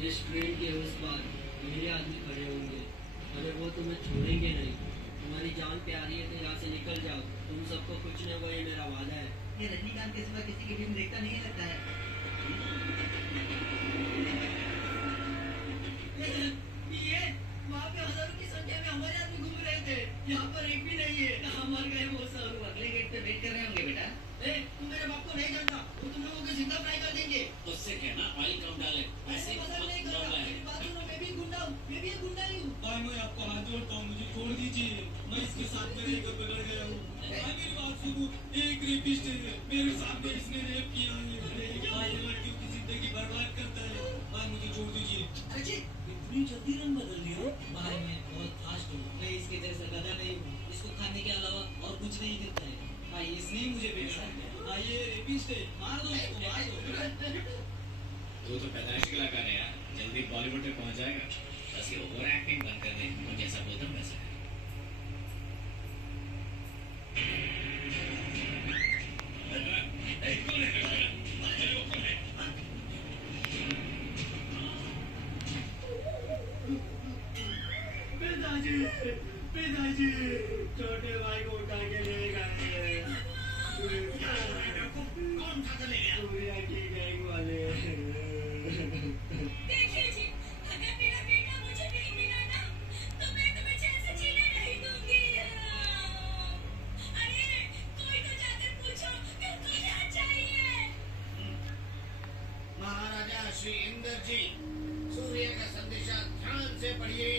इस ट्रेन के उस पार मेरे आदमी खड़े होंगे, अरे वो तुम्हें छोड़ेंगे नहीं। तुम्हारी जान प्यारी है तो यहाँ से निकल जाओ, तुम सबको कुछ नहीं होगा, ये मेरा वादा है। ये रजनीकांत के सिवा किसी की फिल्म देखता नहीं लगता है। ये वहाँ पे हजारों की संख्या में हमारे आदमी घूम रहे थे, यहाँ पर एक भी नहीं है। हमारे गए वो सब अगले गेट पे वेट कर रहे होंगे बेटा। तुम मेरे बाप को नहीं जानता, वो तुम लोगों को जिंदा फ्राई कर देंगे। उससे कहना ऑयल कम डाले, ऐसे मजाक नहीं करता, मेरी बात सुनो, मैं भी गुंडा हूँ, मैं भी एक गुंडा ही हूँ। भाई मैं आपको हाथ जोड़ता हूँ, मुझे छोड़ दीजिए, मैं इसके साथ में रहकर बिगड़ गया हूँ। भाई मेरी बात सुनो, एक रेपिस्ट है, मेरे सामने इसने रेप किया है। भाई लड़कियों की जिंदगी बर्बाद करता है, भाई मुझे छोड़ दीजिए। अरे इतनी जल्दी रंग बदल लिया? भाई मैं बहुत फास्ट हूँ, मैं इसके जैसा गधा नहीं हूँ, इसको खाने के अलावा और कुछ नहीं दिखता है। भाई इसने ही मुझे बेचा है। भाई ये रेपिस्ट है, मार दो इसको, मार दो। तू तो पैदाइश कलाकार है यार, जल्दी बॉलीवुड में पहुंच जाएगा। बस ये ओवर एक्टिंग बंद कर दे, मैं जैसा बोलता हूँ वैसा कर। पिताजी, पिताजी, छोटे भाई को उठा के ले गए। कौन उठा कर ले गया? सूर्या की गैंग वाले। देखिए जी, अगर मेरा बेटा मुझे नहीं मिला ना, तो मैं तुम्हें चैन से जीने नहीं दूंगी। अरे कोई तो जाकर पूछो तुमको क्या चाहिए। महाराजा श्री इंद्र जी, सूर्य का संदेशा ध्यान से पढ़िए।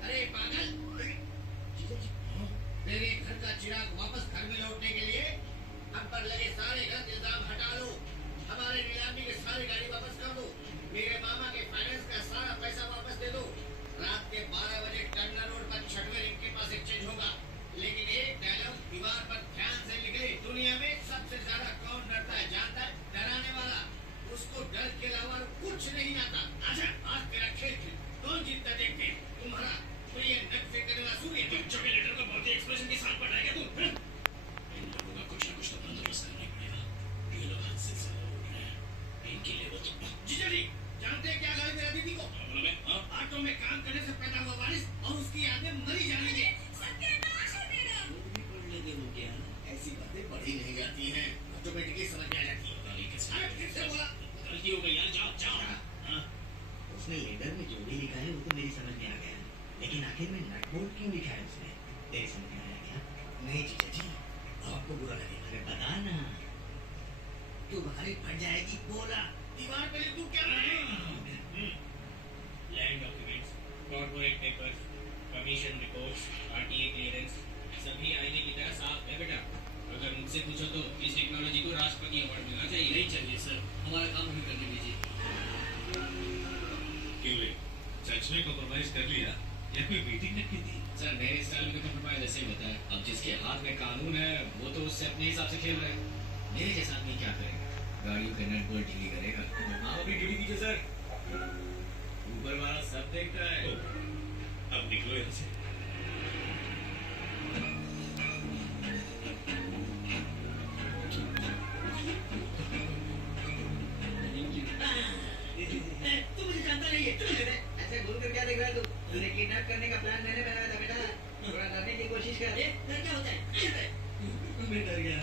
अरे पागल, मेरे घर का चिराग वापस घर में लौटने के लिए हम पर लगे सारे गलत इल्जाम हटा लो, हमारे नीलामी के सारी गाड़ी वापस कर दो, मेरे मामा के फाइनेंस का सारा पैसा वापस दे दो। रात के 12 बजे टर्नर रोड पर छठवें रिंग के पास एक्सचेंज होगा, लेकिन एक डायलॉग दीवार पर ध्यान से लिखे। दुनिया में सबसे ज्यादा कौन डरता है जानता है? डराने वाला। उसको डर के अलावा कुछ नहीं आता। अच्छा, आज तेरा खेल कौन जीतता देखते हैं? तुम्हारा प्रिय नट से करने वाला सूर्य। बच्चों के लेटर को बहुत ही एक्सप्रेशन के साथ पढ़ाएगा तू। इन लोगों का कुछ ना कुछ तो बंदोबस्त करना ही पड़ेगा। ये लोग हद से ज्यादा उठ रहे हैं, इनके लिए वो तो जीजा जी, जानते हैं क्या गाली मेरा दीदी को? बोलो मैं ऑटो में काम करने से पैदा हुआ वारिस और उसकी याद में मरी जाएंगे। सत्यानाश है मेरा। भी पढ़ लेते हो क्या? ऐसी बातें पढ़ी नहीं जाती हैं, ऑटोमेटिकली समझ में आ जाती है। गाली के अरे साथ फिर से बोला। गलती हो गई यार, जाओ जाओ। हाँ, उसने लेटर में जो भी लिखा है वो तो मेरी समझ में आ गया, लेकिन आखिर में नट बोल्ट क्यों लिखा है उसने? तेरी समझ में आया क्या? नहीं जीजा जी, आपको बुरा लगेगा। अरे बता ना। तू भारी फट जाएगी। बोला दीवार पे लिख दूं क्या? Land documents, corporate papers, commission reports, RTA clearance, सभी आईने की तरह साफ है बेटा। अगर मुझसे पूछो तो इस टेक्नोलॉजी को राष्ट्रपति अवार्ड मिलना चाहिए। नहीं चाहिए सर, हमारा काम भी करने दीजिए। क्यों रे, सच में कॉम्प्रोमाइज कर लिया या कोई मीटिंग रखी थी? सर मेरे स्टाइल में तो कॉम्प्रोमाइज ऐसे ही होता है। अब जिसके हाथ में कानून है वो तो उससे अपने हिसाब से खेल रहे हैं। मेरे जैसा आदमी क्या करेगा? गाड़ियों के नट बोल्ट ढीली करेगा। आप अपनी ड्यूटी कीजिए सर, ऊपर वाला सब देखता है। अब निकलो यहाँ से। तू मुझे जानता नहीं है। ऐसे घूम कर क्या देख रहा है तू? तुझे किडनैप करने का प्लान मैंने बनाया था बेटा। थोड़ा डरने की कोशिश कर। डर क्या होता है? मैं डर गया।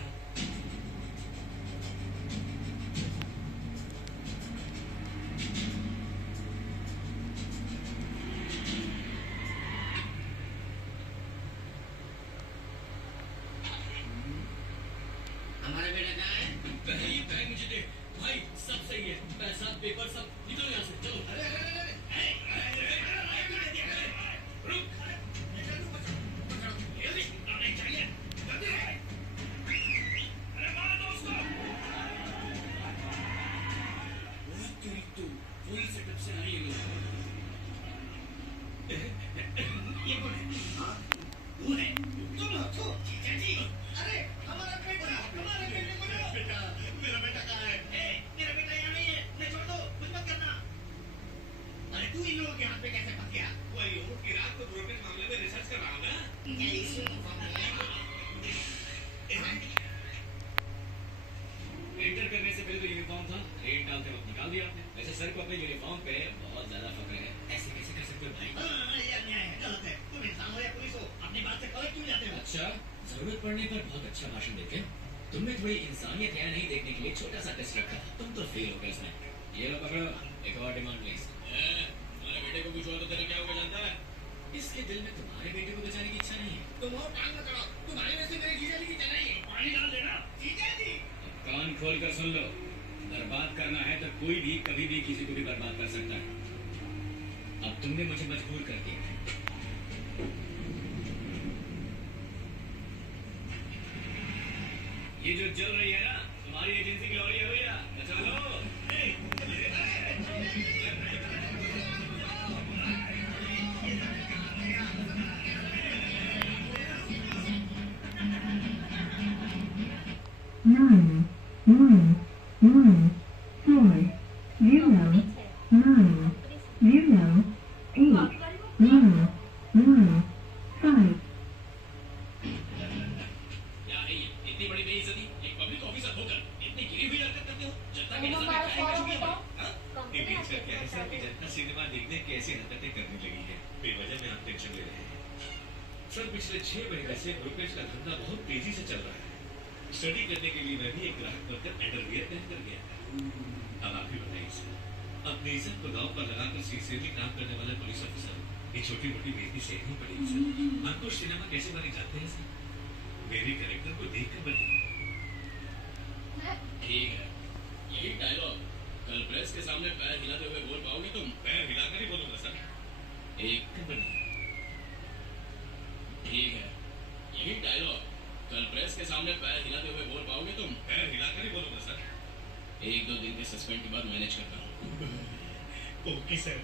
हमारा बेटा कहाँ है? पहले ये बैग मुझे दे। भाई सब सही है, पैसा पेपर सब, निकलो यहाँ से चलो। अरे अरे अरे अरे, रुक, जल्दी आने चाहिए, जल्दी। अरे मारो दो उसको। वो तेरी तो वही सेटअप से आई है लोग। ये कौन है? हाँ, वो है तुम हो तो जीजा जी। अरे हमारा बेटा को दो। बेटा, मेरा बेटा कहाँ है? मेरा बेटा यहाँ नहीं है, मैं छोड़ दो, कुछ मत करना। अरे तू इन लोगों के हाथ पे कैसे फंस गया? वही हो कि रात को ब्रोकन मामले में रिसर्च कर रहा हूँ ना। एंटर करने से पहले तो यूनिफॉर्म था, रेड डालते वक्त निकाल दिया आपने। वैसे सर को अपने यूनिफॉर्म पे बहुत ज्यादा फक्र है। ऐसे कैसे कर सकते हो भाई? ये अन्याय है, गलत है। तुम इंसान हो या पुलिस हो, अपनी बात से अलग क्यों जाते हो? अच्छा, जरूरत पड़ने पर बहुत अच्छा भाषण देते हो। तुमने थोड़ी इंसानियत है नहीं देखने के लिए छोटा सा टेस्ट रखा था, तुम तो फेल हो गए इसमें। ये लो पकड़ो, एक और डिमांड प्लीज। तुम्हारे बेटे को कुछ हुआ तो तेरा क्या होगा जानता है? इसके दिल में तुम्हारे बेटे को बचाने की इच्छा नहीं है। तुम और टांग मत अड़ाओ, तुम्हारी वजह से मेरे जीजा जी की जलाई है। पानी डाल देना जीजा जी। अब कान खोल कर सुन लो, बर्बाद करना है तो कोई भी कभी भी किसी को भी बर्बाद कर सकता है। अब तुमने मुझे मजबूर कर दिया है। ये जो जल रही है ना, तुम्हारी एजेंसी की लॉरी है भैया, बचा लो। Nine, one, 4, 0, 9, 0, 8, 1, 1, 5. क्या है ये? इतनी बड़ी बेइज्जती, एक पब्लिक ऑफिसर होकर इतनी गिरी हुई हरकत करते हो? जनता की नजर में हमारा काहे में फॉर्म छुपी हो? बताओ। हाँ? इमेज का क्या है सर कि जनता सिनेमा देखने की ऐसी हरकतें करने लगी है, बेवजह में आप टेंशन ले रहे हैं। सर पिछले 6 महीने से ब्रोकरेज का धंधा बहुत तेजी से चल रहा है। स्टडी करने के लिए मैं भी एक ग्राहक बनकर अंडरवियर पहनकर गया था। अब आप ही बताइए सर, अपनी इज्जत को दांव पर लगाकर सिंसियरली काम करने वाले पुलिस ऑफिसर ये छोटी मोटी बेइज्जती सहनी पड़ेगी सर। अंकुश सिनेमा कैसे बने जाते हैं सर? मेरे कैरेक्टर को देखकर बने। ठीक है, यही डायलॉग कल प्रेस के सामने पैर हिलाते हुए बोल पाओगे तुम? पैर हिलाकर ही बोलूंगा सर। एक बने। ठीक है, यही डायलॉग कल प्रेस के सामने पैर हिलाते हुए बोल पाओगे तुम? पैर हिलाकर ही बोलूंगा सर। 1-2 दिन के सस्पेंड के बाद मैनेज करता हूँ। Okay sir.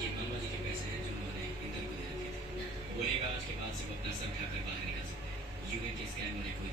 ये मामा जी के पैसे हैं जो उन्होंने इंदर को दे रखे थे। बोलेगा आज के बाद से वो अपना सर ढककर बाहर निकल सकते हैं। यूनियन के स्कैम वाले कोई